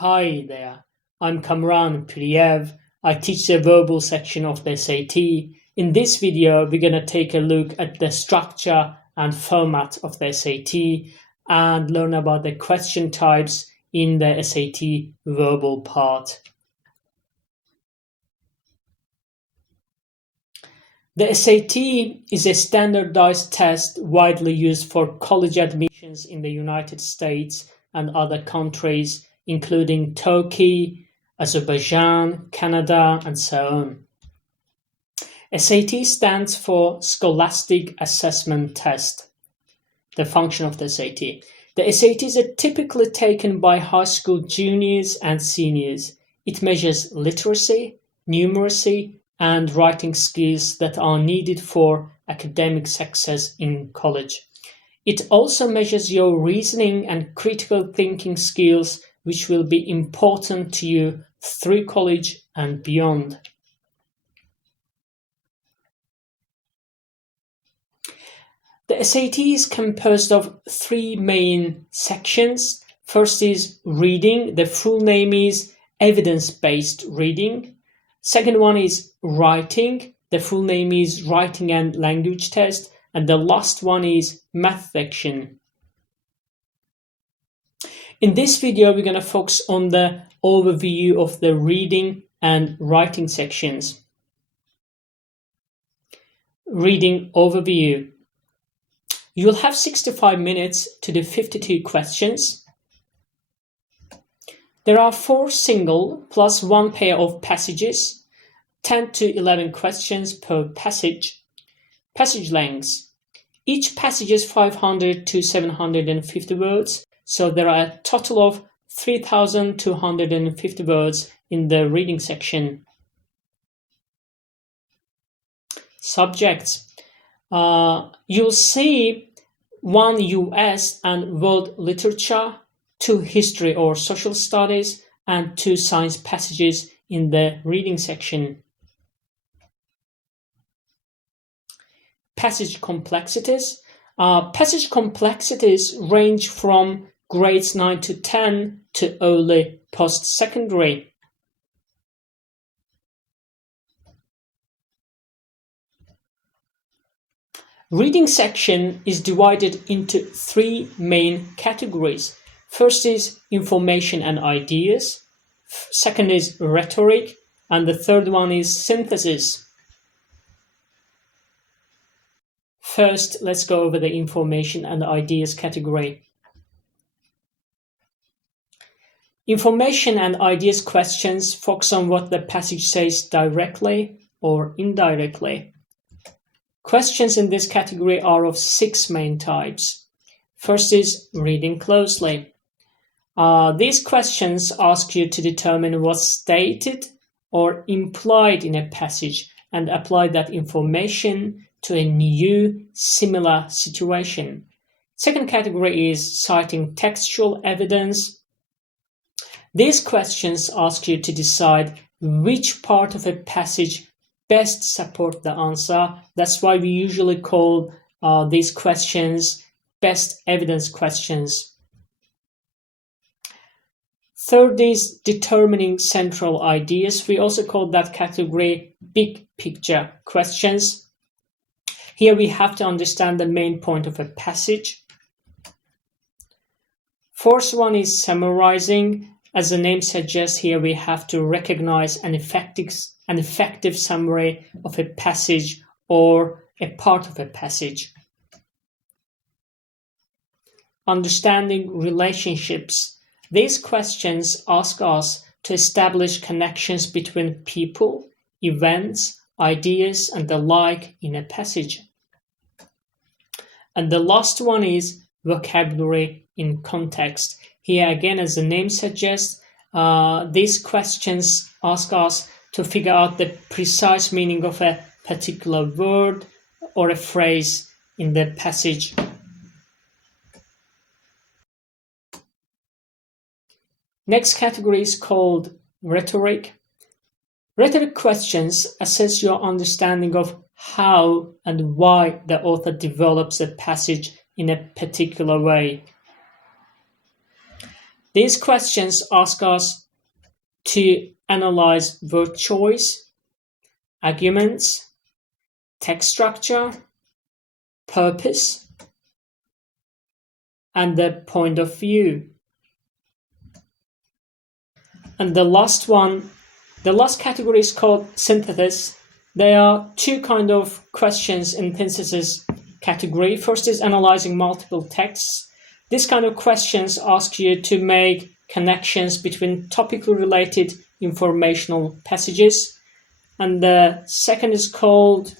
Hi there, I'm Piriyev. I teach the verbal section of the SAT. In this video, we're going to take a look at the structure and format of the SAT and learn about the question types in the SAT verbal part. The SAT is a standardized test widely used for college admissions in the United States and other countries, including Turkey, Azerbaijan, Canada, and so on. SAT stands for Scholastic Assessment Test. The function of the SAT. The SATs are typically taken by high school juniors and seniors. It measures literacy, numeracy, and writing skills that are needed for academic success in college. It also measures your reasoning and critical thinking skills, which will be important to you through college and beyond. The SAT is composed of three main sections. First is reading. The full name is evidence-based reading. Second one is writing. The full name is writing and language test. And the last one is math section. In this video, we're going to focus on the overview of the reading and writing sections. Reading overview. You'll have 65 minutes to do 52 questions. There are 4 single plus 1 pair of passages, 10 to 11 questions per passage. Passage lengths. Each passage is 500 to 750 words. So there are a total of 3,250 words in the reading section. Subjects. You'll see 1 US and world literature, 2 history or social studies, and 2 science passages in the reading section. Passage complexities. Passage complexities range from grades 9 to 10 to early post-secondary. Reading section is divided into 3 main categories. First is information and ideas. Second is rhetoric. And the third one is synthesis. First, let's go over the information and ideas category. Information and ideas questions focus on what the passage says directly or indirectly. Questions in this category are of 6 main types. First is reading closely. These questions ask you to determine what's stated or implied in a passage and apply that information to a new, similar situation. Second category is citing textual evidence. These questions ask you to decide which part of a passage best support the answer. That's why we usually call these questions best evidence questions. Third is determining central ideas. We also call that category big picture questions. Here we have to understand the main point of a passage. Fourth one is summarizing. As the name suggests, here we have to recognize an effective summary of a passage or a part of a passage. Understanding relationships. These questions ask us to establish connections between people, events, ideas, and the like in a passage. And the last one is vocabulary in context. Here again, as the name suggests, these questions ask us to figure out the precise meaning of a particular word or a phrase in the passage. Next category is called rhetoric. Rhetoric questions assess your understanding of how and why the author develops a passage in a particular way. These questions ask us to analyze word choice, arguments, text structure, purpose, and the point of view. And the last category is called synthesis. There are two kinds of questions in synthesis category. First is analyzing multiple texts. This kind of questions ask you to make connections between topically related informational passages. And the second is called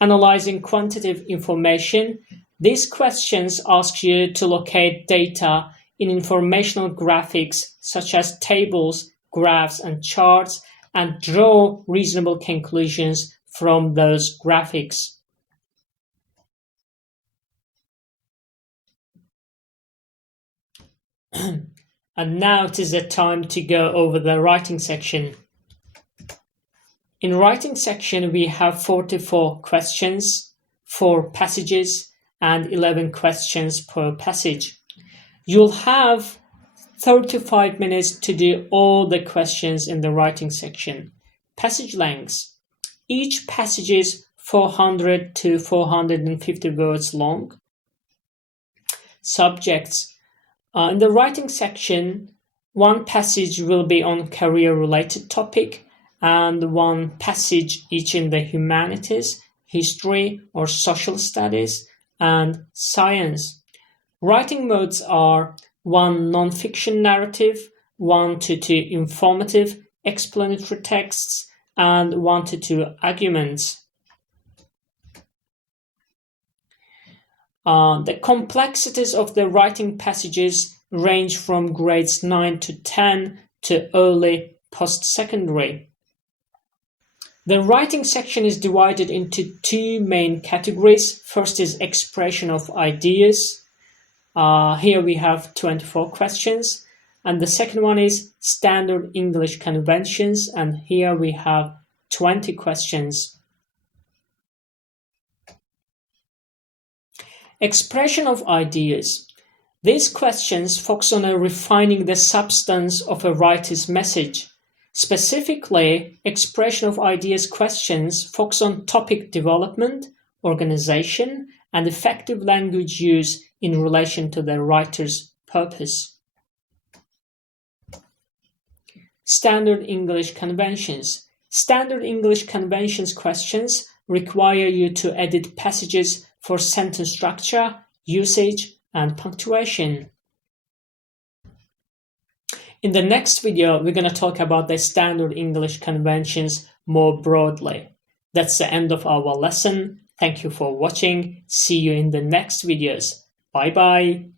analyzing quantitative information. These questions ask you to locate data in informational graphics such as tables, graphs, and charts, and draw reasonable conclusions from those graphics. And now it is the time to go over the writing section. In writing section, we have 44 questions, 4 passages, and 11 questions per passage. You'll have 35 minutes to do all the questions in the writing section. Passage lengths. Each passage is 400 to 450 words long. Subjects. In the writing section, one passage will be on career-related topic and one passage each in the humanities, history or social studies, and science. Writing modes are 1 non-fiction narrative, 1 to 2 informative explanatory texts, and 1 to 2 arguments. The complexities of the writing passages range from grades 9 to 10 to early post-secondary. The writing section is divided into 2 main categories. First is expression of ideas. Here we have 24 questions. And the second one is standard English conventions. And here we have 20 questions. Expression of ideas. These questions focus on refining the substance of a writer's message. Specifically, expression of ideas questions focus on topic development, organization, and effective language use in relation to the writer's purpose. Standard English conventions. Standard English conventions questions require you to edit passages for sentence structure, usage, and punctuation. In the next video, we're going to talk about the standard English conventions more broadly. That's the end of our lesson. Thank you for watching. See you in the next videos. Bye bye.